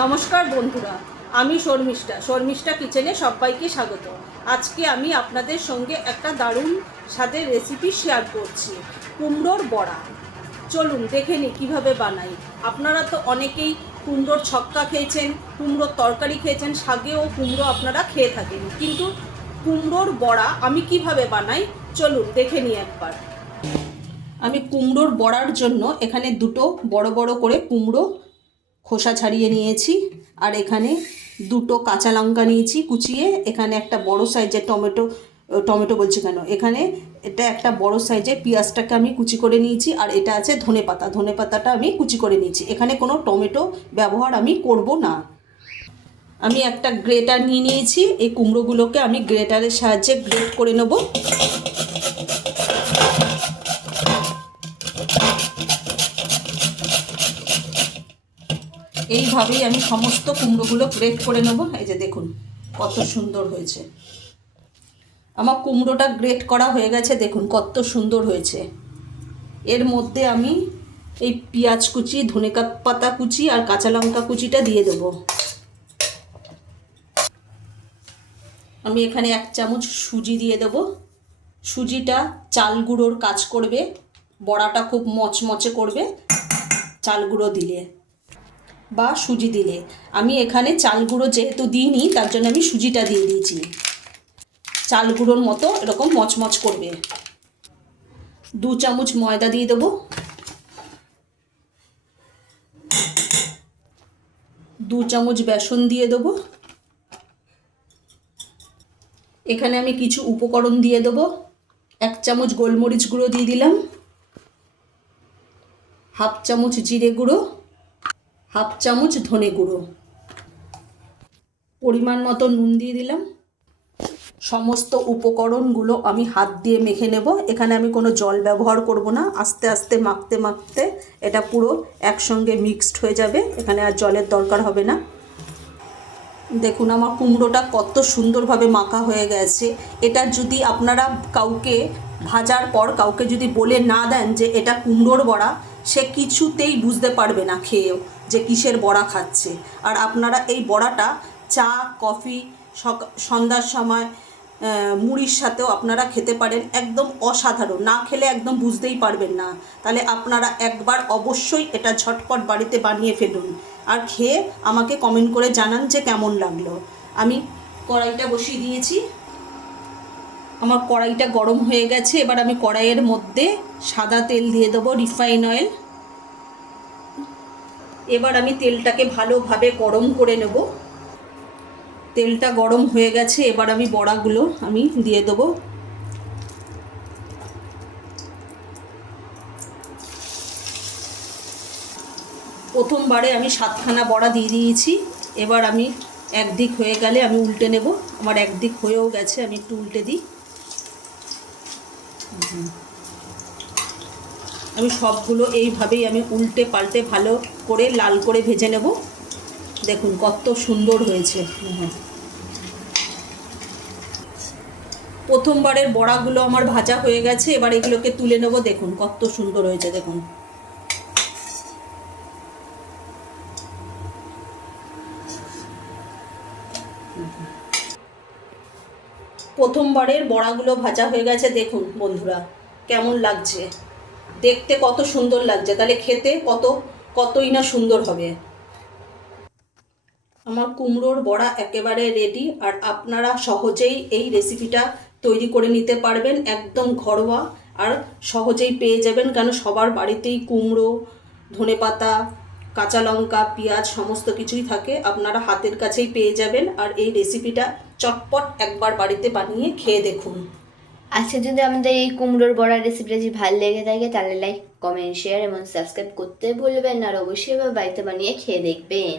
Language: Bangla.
নমস্কার বন্ধুরা, আমি শর্মিষ্ঠা কিচেনে সবাইকে স্বাগত। আজকে আমি আপনাদের সঙ্গে একটা দারুণ স্বাদের রেসিপি শেয়ার করছি, কুমড়োর বড়া। চলুন দেখে নিই কীভাবে বানাই। আপনারা তো অনেকেই কুমড়োর ছক্কা খেয়েছেন, কুমড়োর তরকারি খেয়েছেন, শাকেও কুমড়ো আপনারা খেয়ে থাকেন, কিন্তু কুমড়োর বড়া আমি কিভাবে বানাই চলুন দেখে নিই একবার। আমি কুমড়োর বড়ার জন্য এখানে দুটো বড় বড় করে কুমড়ো খোসা ছাড়িয়ে নিয়েছি, আর এখানে দুটো কাঁচা লঙ্কা নিয়েছি কুচিয়ে। এখানে একটা বড় সাইজের টমেটো বলছি কেন, এখানে এটা একটা বড় সাইজের পেঁয়াজটাকে আমি কুচি করে নিয়েছি, আর এটা আছে ধনেপাতাটা আমি কুচি করে নিয়েছি। এখানে কোনো টমেটো ব্যবহার আমি করব না। আমি একটা গ্রেটার নিয়ে নিয়েছি, এই কুমড়োগুলোকে আমি গ্রেটারের সাহায্যে গ্রেট করে নেব। এইভাবেই আমি সমস্ত কুমড়োগুলো গ্রেট করে নেব। এই যে দেখুন কত সুন্দর হয়েছে। আমার কুমড়োটা গ্রেট করা হয়ে গেছে, দেখুন কত সুন্দর হয়েছে। এর মধ্যে আমি এই পেঁয়াজ কুচি, ধনেপাতা কুচি আর কাঁচা লঙ্কা কুচিটা দিয়ে দেব। আমি এখানে 1 চামচ সুজি দিয়ে দেব। সুজিটা চাল গুঁড়োর কাজ করবে, বড়াটা খুব মচমচে করবে চাল গুঁড়ো দিলে বা সুজি দিলে। আমি এখানে চাল গুঁড়ো যেহেতু দিইনি, তার জন্য আমি সুজিটা দিয়ে দিয়েছি। চাল গুঁড়োর মতো এরকম মচমচ করবে। 2 চামচ ময়দা দিয়ে দেবো, 2 চামচ বেসন দিয়ে দেবো। এখানে আমি কিছু উপকরণ দিয়ে দেবো। 1 চামচ গোলমরিচ গুঁড়ো দিয়ে দিলাম, 1/2 চামচ জিরে গুঁড়ো, 1/2 চামচ ধনে গুঁড়ো, পরিমাণ মতো নুন দিয়ে দিলাম। সমস্ত উপকরণগুলো আমি হাত দিয়ে মেখে নেব। এখানে আমি কোনো জল ব্যবহার করব না, আস্তে আস্তে মাখতে মাখতে এটা পুরো একসঙ্গে মিক্সড হয়ে যাবে। এখানে আর জলের দরকার হবে না। দেখুন আমার কুমড়োটা কত সুন্দরভাবে মাখা হয়ে গেছে। এটা যদি আপনারা কাউকে ভাজার পর কাউকে যদি বলে না দেন যে এটা কুমড়োর বড়া, সে কিছুতেই বুঝতে পারবে না খেয়েও যে কিসের বড়া খাচ্ছে। আর আপনারা এই বড়াটা চা, কফি, সন্ধ্যার সময় মুড়ির সাথেও আপনারা খেতে পারেন। একদম অসাধারণ, না খেলে একদম বুঝতেই পারবেন না। তাহলে আপনারা একবার অবশ্যই এটা ঝটপট বাড়িতে বানিয়ে ফেলুন, আর খেয়ে আমাকে কমেন্ট করে জানান যে কেমন লাগলো। আমি কড়াইটা বসিয়ে দিয়েছি, আমার কড়াইটা গরম হয়ে গেছে। এবার আমি কড়াইয়ের মধ্যে সাদা তেল দিয়ে দেবো, রিফাইন অয়েল। এবার আমি তেলটাকে ভালোভাবে গরম করে নেব। তেলটা গরম হয়ে গেছে, এবার আমি বড়াগুলো আমি দিয়ে দেবো। প্রথমবারে আমি 7খানা বড়া দিয়ে দিয়েছি। এবার আমি একদিক হয়ে গেলে আমি উল্টে নেব। আমার একদিক হয়েও গেছে, আমি একটু উল্টে দিই। আমি সবগুলো এইভাবেই আমি উল্টে পাল্টে ভালো করে লাল করে ভেজে নেব। দেখুন কত সুন্দর হয়েছে। প্রথমবারের বড়াগুলো আমার ভাজা হয়ে গেছে, এবার এগুলোকে তুলে নেব। দেখুন কত সুন্দর হয়েছে। দেখুন প্রথমবারের বড়াগুলো ভাজা হয়ে গেছে। দেখুন বন্ধুরা কেমন লাগছে, দেখতে কত সুন্দর লাগছে, তাহলে খেতে কতই না সুন্দর হবে। আমার কুমড়োর বড়া একেবারে রেডি, আর আপনারা সহজেই এই রেসিপিটা তৈরি করে নিতে পারবেন। একদম ঘরোয়া আর সহজেই পেয়ে যাবেন, কেন সবার বাড়িতেই কুমড়ো, ধনেপাতা, কাঁচা লঙ্কা, পেঁয়াজ সমস্ত কিছুই থাকে। আপনারা হাতের কাছেই পেয়ে যাবেন, আর এই রেসিপিটা চটপট একবার বাড়িতে বানিয়ে খেয়ে দেখুন। আজকে যদি আমাদের এই কুমড়োর বড়া রেসিপিটা যদি ভালো লেগে থাকে তাহলে লাইক, কমেন্ট, শেয়ার এবং সাবস্ক্রাইব করতে ভুলবেন না। আর অবশ্যই বাড়িতে বানিয়ে খেয়ে দেখবেন।